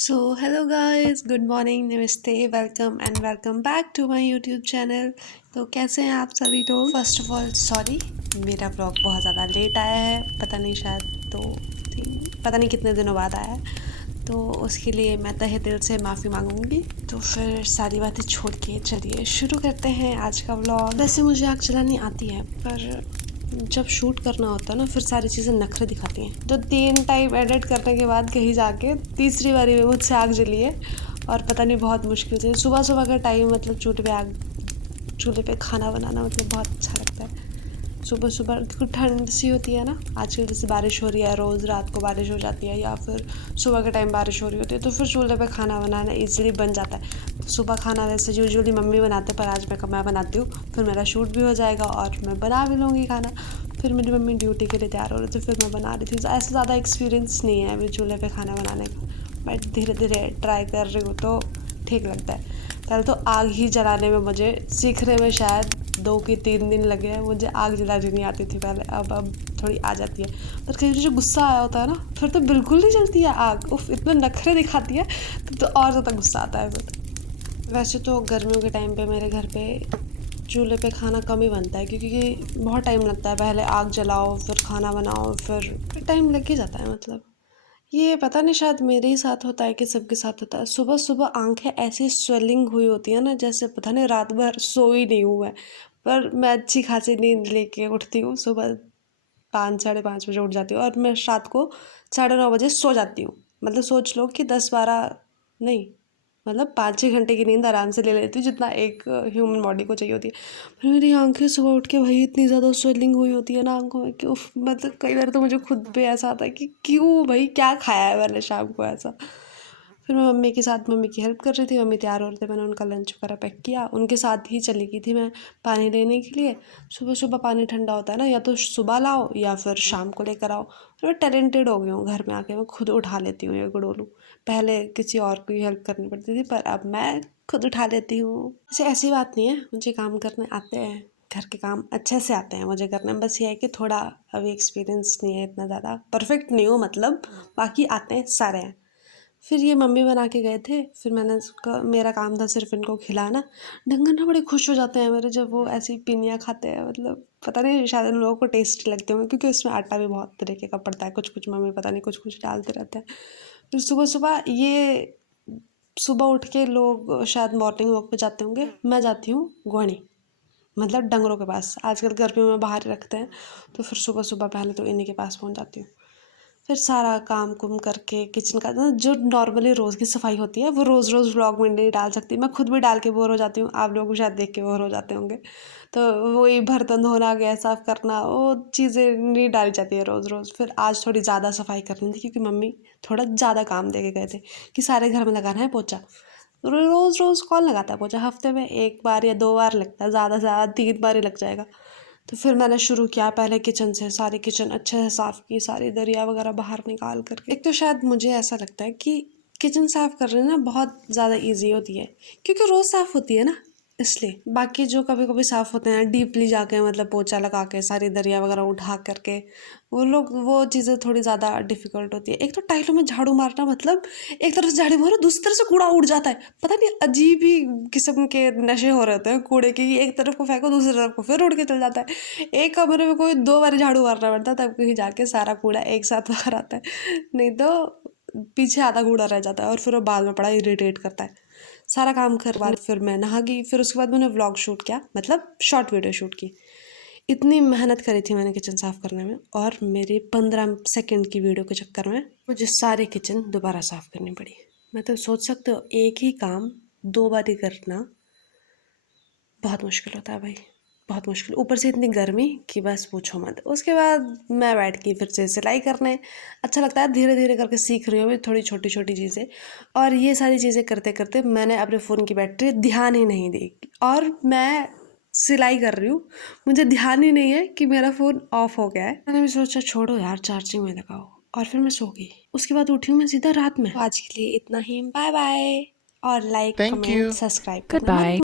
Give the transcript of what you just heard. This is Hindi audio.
सो हेलो गाइस, गुड मॉर्निंग, नमस्ते, welcome and welcome back to my YouTube channel. तो कैसे हैं आप सभी लोग? फर्स्ट ऑफ ऑल सॉरी, मेरा ब्लॉग बहुत ज़्यादा लेट आया है। पता नहीं, शायद दो तीन, पता नहीं कितने दिनों बाद आया है। तो उसके लिए मैं तहे दिल से माफ़ी मांगूंगी। तो फिर सारी बातें छोड़ के चलिए शुरू करते हैं आज का व्लॉग। वैसे मुझे आग चलानी आती है, पर जब शूट करना होता है ना, फिर सारी चीज़ें नखरे दिखाती हैं। तो 3 टाइम एडिट करने के बाद कहीं जाके तीसरी बारी में मुझसे आग जली है। और पता नहीं, बहुत मुश्किल से सुबह सुबह का टाइम, मतलब चूल्हे पे खाना बनाना मतलब बहुत अच्छा लगता है। सुबह सुबह क्योंकि ठंड सी होती है ना, आजकल जैसे बारिश हो रही है, रोज़ रात को बारिश हो जाती है या फिर सुबह के टाइम बारिश हो रही होती है, तो फिर चूल्हे पे खाना बनाना इजीली बन जाता है। तो सुबह खाना वैसे यूजुअली मम्मी बनाते, पर आज मैं बनाती हूँ। फिर मेरा शूट भी हो जाएगा और मैं बना भी लूँगी खाना। फिर मेरी मम्मी ड्यूटी के लिए तैयार हो रही थी, फिर मैं बना रही थी। ऐसा ज़्यादा एक्सपीरियंस नहीं है अभी चूल्हे पे खाना बनाने का, बट धीरे धीरे ट्राई कर रही हूँ तो ठीक लगता है। पहले तो आग ही जलाने में मुझे सीखने में शायद 2 कि 3 दिन लगे हैं। मुझे आग जलानी नहीं आती थी पहले, अब थोड़ी आ जाती है। पर कहीं जो गुस्सा आया होता है ना, फिर तो बिल्कुल नहीं जलती है आग। उफ, इतने नखरे दिखाती है तो और ज़्यादा गुस्सा आता है फिर। वैसे तो गर्मियों के टाइम पे मेरे घर पे चूल्हे पे खाना कम ही बनता है, क्योंकि बहुत टाइम लगता है। पहले आग जलाओ, फिर खाना बनाओ, फिर टाइम लग ही जाता है। मतलब ये पता नहीं, शायद मेरे ही साथ होता है कि सबके साथ होता है। सुबह सुबह आंखें ऐसी स्वेलिंग हुई होती है ना, जैसे पता नहीं रात भर सोई नहीं हूँ मैं। पर मैं अच्छी खासी नींद लेके उठती हूँ। सुबह 5 साढ़े 5 बजे उठ जाती हूँ और मैं रात को 9:30 बजे सो जाती हूँ। मतलब सोच लो कि 10 12 नहीं, मतलब 5 6 घंटे की नींद आराम से ले लेती हूँ, जितना एक ह्यूमन बॉडी को चाहिए होती है। फिर मेरी आंखें सुबह उठ के भाई इतनी ज़्यादा स्वेलिंग हुई होती है ना आंखों में कि उफ, मतलब कई बार तो मुझे खुद पे ऐसा आता है कि क्यों भाई, क्या खाया है मैंने शाम को ऐसा। फिर मैं मम्मी के साथ मम्मी की हेल्प कर रही थी। मम्मी तैयार हो रहे थे, मैंने उनका लंच वगैरह पैक किया। उनके साथ ही चली गई थी मैं पानी लेने के लिए। सुबह सुबह पानी ठंडा होता है ना, या तो सुबह लाओ या फिर शाम को लेकर आओ। मैं टैलेंटेड हो गई हूँ, घर में आके मैं खुद उठा लेती हूँ एक डोलू। पहले किसी और की हेल्प करनी पड़ती थी, पर अब मैं खुद उठा लेती हूँ। वैसे ऐसी बात नहीं है, मुझे काम करने आते हैं। घर के काम अच्छे से आते हैं मुझे करने। बस ये है कि थोड़ा अभी एक्सपीरियंस नहीं है इतना ज़्यादा, परफेक्ट नहीं हूँ मतलब। बाकी आते हैं, सारे हैं। फिर ये मम्मी बना के गए थे, फिर मैंने उसका, मेरा काम था सिर्फ इनको खिलाना। डंगर ना बड़े खुश हो जाते हैं मेरे जब वो ऐसी पिनियाँ खाते हैं। मतलब पता नहीं, शायद उन लोगों को टेस्ट लगते होंगे, क्योंकि उसमें आटा भी बहुत तरीके का पड़ता है। कुछ कुछ मम्मी पता नहीं कुछ कुछ डालते रहते हैं। फिर सुबह सुबह ये, सुबह उठ के लोग शायद मॉर्निंग वॉक पे जाते होंगे, मैं जाती हूँ गुआनी, मतलब डंगरों के पास। आजकल गर्मियों में बाहर ही रखते हैं, तो फिर सुबह सुबह पहले तो इन्हीं के पास पहुँच जाती हूँ। फिर सारा काम कुम करके किचन का ना, जो नॉर्मली रोज़ की सफाई होती है, वो रोज़ रोज़ व्लॉग में नहीं डाल सकती। मैं खुद भी डाल के बोर हो जाती हूँ, आप लोग भी शायद देख के बोर हो जाते होंगे। तो वही बर्तन धोना, गैस साफ करना, वो चीज़ें नहीं डाली जाती है रोज़ रोज़। फिर आज थोड़ी ज़्यादा सफाई करनी थी, क्योंकि मम्मी थोड़ा ज़्यादा काम दे के गए थे कि सारे घर में लगाना है पोछा। रोज़ रोज़ कौन लगाता है पोछा? हफ्ते में 1 बार या 2 बार लगता है, ज़्यादा से ज़्यादा 3 बार ही लग जाएगा। तो फिर मैंने शुरू किया पहले किचन से। सारी किचन अच्छे से साफ़ की, सारी दरिया वगैरह बाहर निकाल करके। एक तो शायद मुझे ऐसा लगता है कि किचन साफ़ करना ना बहुत ज़्यादा इजी होती है, क्योंकि रोज़ साफ़ होती है ना, इसलिए। बाकी जो कभी कभी साफ़ होते हैं डीपली जाके, मतलब पोछा लगा के सारी दरिया वगैरह उठा करके, वो चीज़ें थोड़ी ज़्यादा डिफ़िकल्ट होती है। एक तो टाइलों में झाड़ू मारना, मतलब एक तरफ से झाड़ू मारो, दूसरी तरफ से कूड़ा उड़ जाता है। पता नहीं, अजीब ही किस्म के नशे हो रहे होते हैं कूड़े के, कि एक तरफ को फेंको, दूसरी तरफ को फिर उड़ के चल जाता है। एक कमरे में कोई 2 बार झाड़ू मारना पड़ता है, तब कहीं जाके सारा कूड़ा एक साथ बाहर आता है। नहीं तो पीछे आधा कूड़ा रह जाता है, और फिर वो बाद में बड़ा इरिटेट करता है। सारा काम कर बाद फिर मैं नहा गई। फिर उसके बाद मैंने व्लॉग शूट किया, मतलब शॉर्ट वीडियो शूट की। इतनी मेहनत करी थी मैंने किचन साफ़ करने में, और मेरी 15 सेकंड की वीडियो के चक्कर में मुझे सारी किचन दोबारा साफ़ करनी पड़ी। मतलब सोच सकते हो, एक ही काम 2 बार ही करना बहुत मुश्किल होता है भाई, बहुत मुश्किल। ऊपर से इतनी गर्मी कि बस पूछो मत। उसके बाद मैं बैठ गई फिर से सिलाई करने। अच्छा लगता है, धीरे धीरे करके सीख रही हूँ अभी थोड़ी छोटी छोटी चीज़ें। और ये सारी चीज़ें करते करते मैंने अपने फ़ोन की बैटरी ध्यान ही नहीं दी, और मैं सिलाई कर रही हूँ। मुझे ध्यान ही नहीं है कि मेरा फ़ोन ऑफ हो गया है। मैंने भी सोचा छोड़ो यार, चार्जिंग में लगाओ, और फिर मैं सो गई। उसके बाद उठी हूँ मैं सीधा रात में। तो आज के लिए इतना ही, बाय बाय। और like Thank comment you. Subscribe करना मत Goodbye.